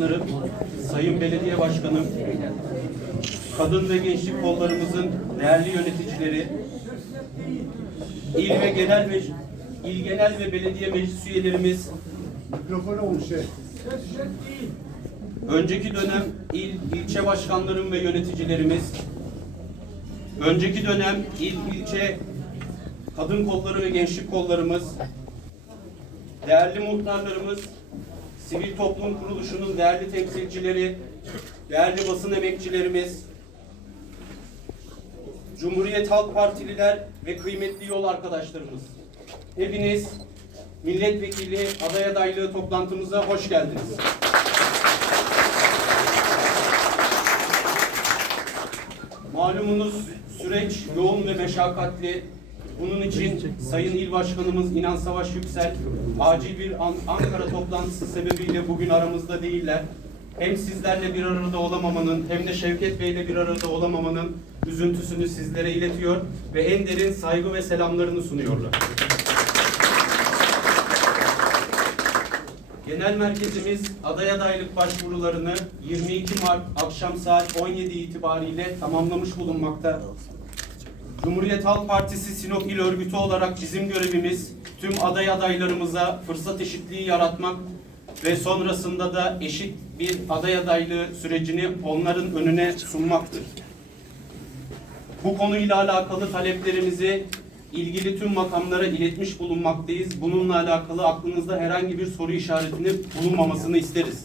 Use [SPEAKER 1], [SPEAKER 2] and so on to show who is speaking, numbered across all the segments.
[SPEAKER 1] partnerim, Sayın Belediye Başkanım, kadın ve gençlik kollarımızın değerli yöneticileri, il ve genel ve il genel ve belediye meclis üyelerimiz,
[SPEAKER 2] Mikrofonu olmuş şey.
[SPEAKER 1] önceki dönem il ilçe başkanlarım ve yöneticilerimiz, önceki dönem il ilçe kadın kolları ve gençlik kollarımız, değerli muhtarlarımız, sivil toplum kuruluşunun değerli temsilcileri, değerli basın emekçilerimiz, Cumhuriyet Halk Partililer ve kıymetli yol arkadaşlarımız. Hepiniz milletvekili aday adaylığı toplantımıza hoş geldiniz. Malumunuz süreç yoğun ve meşakkatli. Bunun için Sayın İl Başkanımız İnan Savaş Yüksel acil bir An- Ankara toplantısı sebebiyle bugün aramızda değiller. Hem sizlerle bir arada olamamanın hem de Şevket Bey'le bir arada olamamanın üzüntüsünü sizlere iletiyor ve en derin saygı ve selamlarını sunuyorlar. Genel merkezimiz aday adaylık başvurularını 22 Mart akşam saat 17 itibariyle tamamlamış bulunmakta. Cumhuriyet Halk Partisi Sinop İl Örgütü olarak bizim görevimiz tüm aday adaylarımıza fırsat eşitliği yaratmak ve sonrasında da eşit bir aday adaylığı sürecini onların önüne sunmaktır. Bu konuyla alakalı taleplerimizi ilgili tüm makamlara iletmiş bulunmaktayız. Bununla alakalı aklınızda herhangi bir soru işaretinin bulunmamasını isteriz.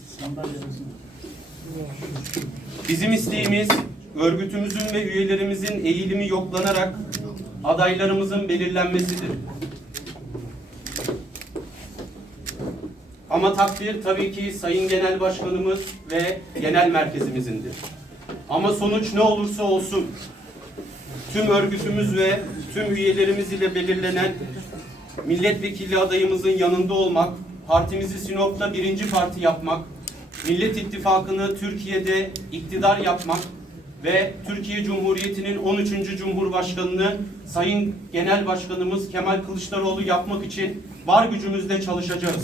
[SPEAKER 1] Bizim isteğimiz örgütümüzün ve üyelerimizin eğilimi yoklanarak adaylarımızın belirlenmesidir. Ama takdir tabii ki Sayın Genel Başkanımız ve Genel Merkezimizindir. Ama sonuç ne olursa olsun tüm örgütümüz ve tüm üyelerimiz ile belirlenen milletvekili adayımızın yanında olmak, partimizi Sinop'ta birinci parti yapmak, Millet İttifakı'nı Türkiye'de iktidar yapmak ve Türkiye Cumhuriyeti'nin 13. Cumhurbaşkanını Sayın Genel Başkanımız Kemal Kılıçdaroğlu yapmak için var gücümüzle çalışacağız.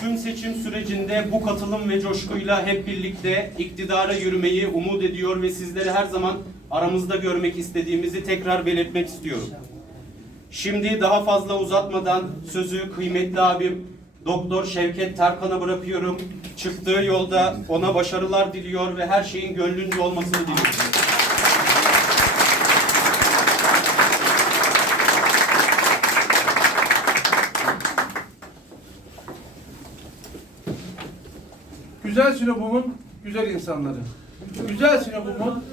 [SPEAKER 1] Tüm seçim sürecinde bu katılım ve coşkuyla hep birlikte iktidara yürümeyi umut ediyor ve sizleri her zaman aramızda görmek istediğimizi tekrar belirtmek istiyorum. Şimdi daha fazla uzatmadan sözü kıymetli abim Doktor Şevket Tarkan'a bırakıyorum. Çıktığı yolda ona başarılar diliyor ve her şeyin gönlünce olmasını diliyorum.
[SPEAKER 3] Güzel Sinop'umun güzel insanları. Güzel Sinop'umun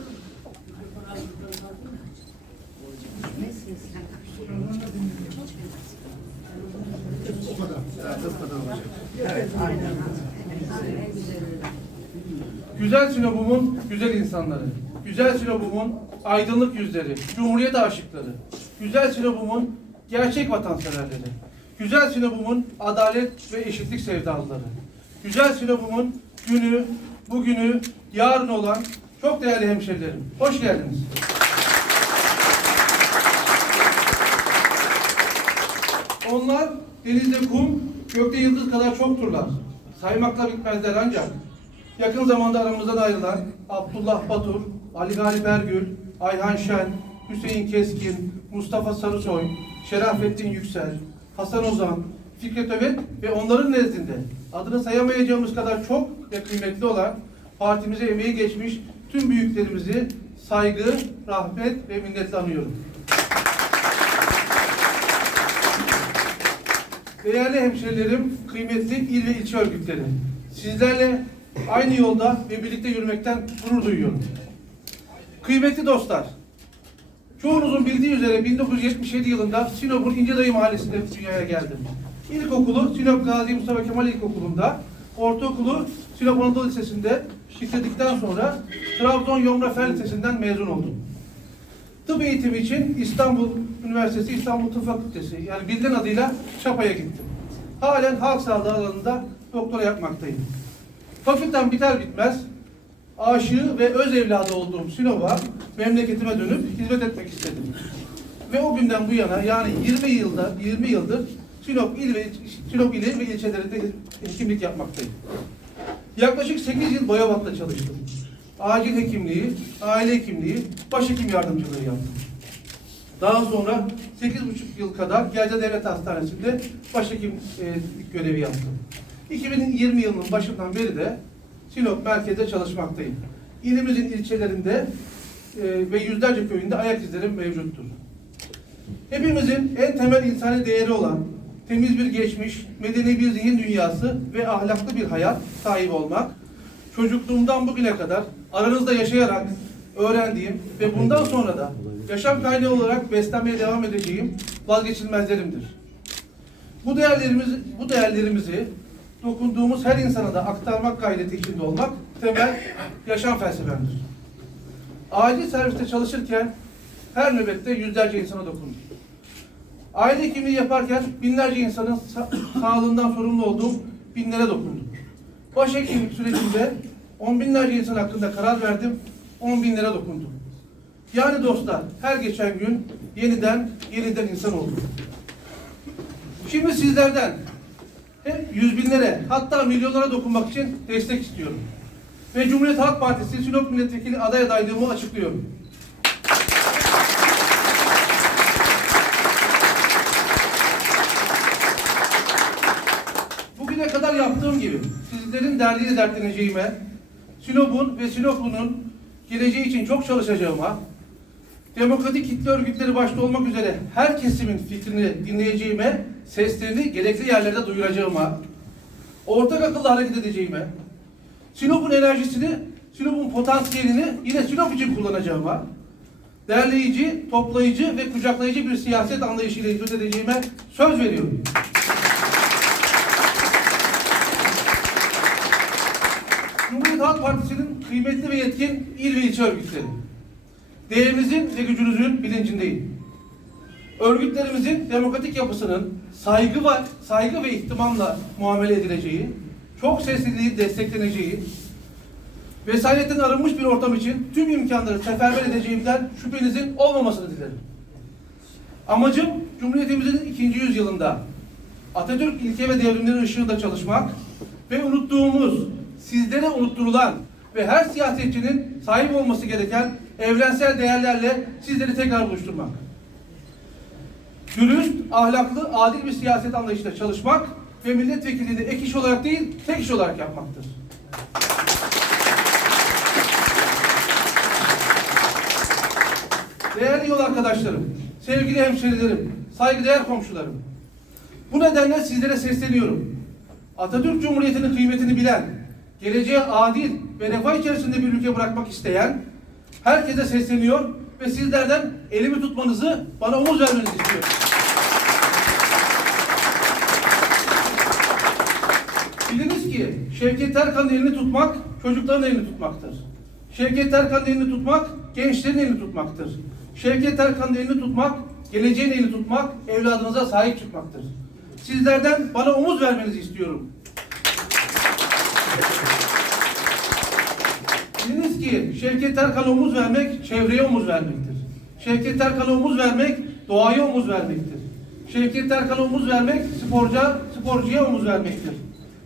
[SPEAKER 3] Güzel Sinop'umun güzel insanları. Güzel Sinop'umun aydınlık yüzleri, Cumhuriyet aşıkları. Güzel Sinop'umun gerçek vatanseverleri. Güzel Sinop'umun adalet ve eşitlik sevdalıları. Güzel Sinop'umun günü, bugünü, yarın olan çok değerli hemşerilerim. Hoş geldiniz. Onlar denizde kum, gökte yıldız kadar çokturlar. Saymakla bitmezler ancak. Yakın zamanda aramızdan ayrılan Abdullah Batur, Ali Galip Ergül, Ayhan Şen, Hüseyin Keskin, Mustafa Sarısoy, Şerafettin Yüksel, Hasan Ozan, Fikret Övet ve onların nezdinde adını sayamayacağımız kadar çok ve kıymetli olan partimize emeği geçmiş tüm büyüklerimizi saygı, rahmet ve minnetle anıyorum. Değerli hemşerilerim, kıymetli il ve ilçe örgütleri. Sizlerle aynı yolda ve birlikte yürümekten gurur duyuyorum. Kıymetli dostlar, çoğunuzun bildiği üzere 1977 yılında Sinop'un İncedayı Mahallesi'nde dünyaya geldim. İlkokulu Sinop Gazi Mustafa Kemal İlkokulu'nda, ortaokulu Sinop Anadolu Lisesi'nde bitirdikten sonra Trabzon Yomra Fen Lisesi'nden mezun oldum. Tıp eğitimi için İstanbul Üniversitesi İstanbul Tıp Fakültesi yani bildiğin adıyla ÇAPA'ya gittim. Halen halk sağlığı alanında doktora yapmaktayım. Fakültem biter bitmez aşığı ve öz evladı olduğum Sinop'a memleketime dönüp hizmet etmek istedim. Ve o günden bu yana yani 20 yılda 20 yıldır Sinop il ve Sinop ili ve ilçelerinde hekimlik yapmaktayım. Yaklaşık 8 yıl Boyabat'ta çalıştım. Acil hekimliği, aile hekimliği, başhekim yardımcılığı yaptım. Daha sonra 8,5 yıl kadar Gerce Devlet Hastanesi'nde başhekim e, görevi yaptım. 2020 yılının başından beri de Sinop merkezde çalışmaktayım. İlimizin ilçelerinde e, ve yüzlerce köyünde ayak izlerim mevcuttur. Hepimizin en temel insani değeri olan temiz bir geçmiş, medeni bir zihin dünyası ve ahlaklı bir hayat sahibi olmak, çocukluğumdan bugüne kadar aranızda yaşayarak öğrendiğim ve bundan sonra da yaşam kaynağı olarak beslenmeye devam edeceğim vazgeçilmezlerimdir. Bu değerlerimizi, bu değerlerimizi dokunduğumuz her insana da aktarmak gayreti içinde olmak temel yaşam felsefemdir. Acil serviste çalışırken her nöbette yüzlerce insana dokundum. Aile hekimliği yaparken binlerce insanın sa- sağlığından sorumlu olduğum binlere dokundum. Başhekimlik sürecinde on binlerce insan hakkında karar verdim, on binlere dokundum. Yani dostlar her geçen gün yeniden yeniden insan oldum. Şimdi sizlerden hep yüz binlere hatta milyonlara dokunmak için destek istiyorum. Ve Cumhuriyet Halk Partisi Sinop Milletvekili aday adaylığımı açıklıyorum. Bugüne kadar yaptığım gibi sizlerin derdiyle dertleneceğime, Sinop'un ve Sinoplu'nun geleceği için çok çalışacağıma, demokratik kitle örgütleri başta olmak üzere her kesimin fikrini dinleyeceğime, seslerini gerekli yerlerde duyuracağıma, ortak akıllı hareket edeceğime, Sinop'un enerjisini, Sinop'un potansiyelini yine Sinop için kullanacağıma, derleyici, toplayıcı ve kucaklayıcı bir siyaset anlayışıyla hizmet edeceğime söz veriyorum. Cumhuriyet Halk Partisi'nin kıymetli ve yetkin il ve ilçe örgütleri. Değerinizin ve gücünüzün bilincindeyim. Örgütlerimizin demokratik yapısının saygı ve saygı ve ihtimamla muamele edileceği, çok sesliliği destekleneceği, vesaletten arınmış bir ortam için tüm imkanları seferber edeceğimden şüphenizin olmamasını dilerim. Amacım Cumhuriyetimizin ikinci yüzyılında Atatürk ilke ve devrimleri ışığında çalışmak ve unuttuğumuz, sizlere unutturulan ve her siyasetçinin sahip olması gereken evrensel değerlerle sizleri tekrar buluşturmak. Dürüst, ahlaklı, adil bir siyaset anlayışıyla çalışmak ve milletvekilliğini ek iş olarak değil, tek iş olarak yapmaktır. Değerli yol arkadaşlarım, sevgili hemşerilerim, saygıdeğer komşularım. Bu nedenle sizlere sesleniyorum. Atatürk Cumhuriyeti'nin kıymetini bilen, geleceğe adil ve refah içerisinde bir ülke bırakmak isteyen herkese sesleniyor ve sizlerden elimi tutmanızı, bana omuz vermenizi istiyorum. Biliniz ki Şevket Erkan'ın elini tutmak çocukların elini tutmaktır. Şevket Erkan'ın elini tutmak gençlerin elini tutmaktır. Şevket Erkan'ın elini tutmak geleceğin elini tutmak evladınıza sahip çıkmaktır. Sizlerden bana omuz vermenizi istiyorum. Ki Şevket Erkan'a omuz vermek çevreye omuz vermektir. Şevket Erkan'a omuz vermek doğaya omuz vermektir. Şevket Erkan'a omuz vermek sporca, sporcuya omuz vermektir.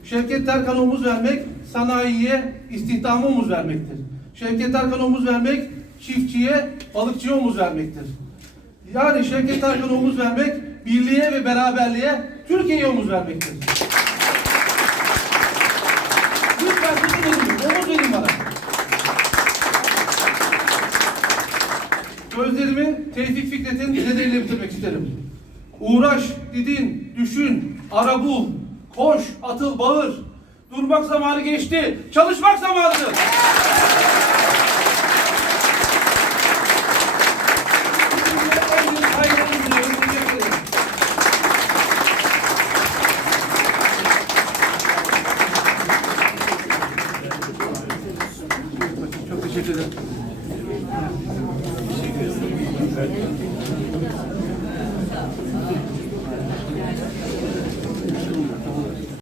[SPEAKER 3] Şevket Erkan'a omuz vermek sanayiye, istihdama omuz vermektir. Şevket Erkan'a omuz vermek çiftçiye, balıkçıya omuz vermektir. Yani Şevket Erkan'a omuz vermek birliğe ve beraberliğe Türkiye'ye omuz vermektir. Lütfen tutun elimi, omuz verin bana. Gözlerimi Tevfik Fikret'in nedeniyle bitirmek isterim. Uğraş, didin, düşün, ara bul, koş, atıl, bağır. Durmak zamanı geçti, çalışmak zamanıdır.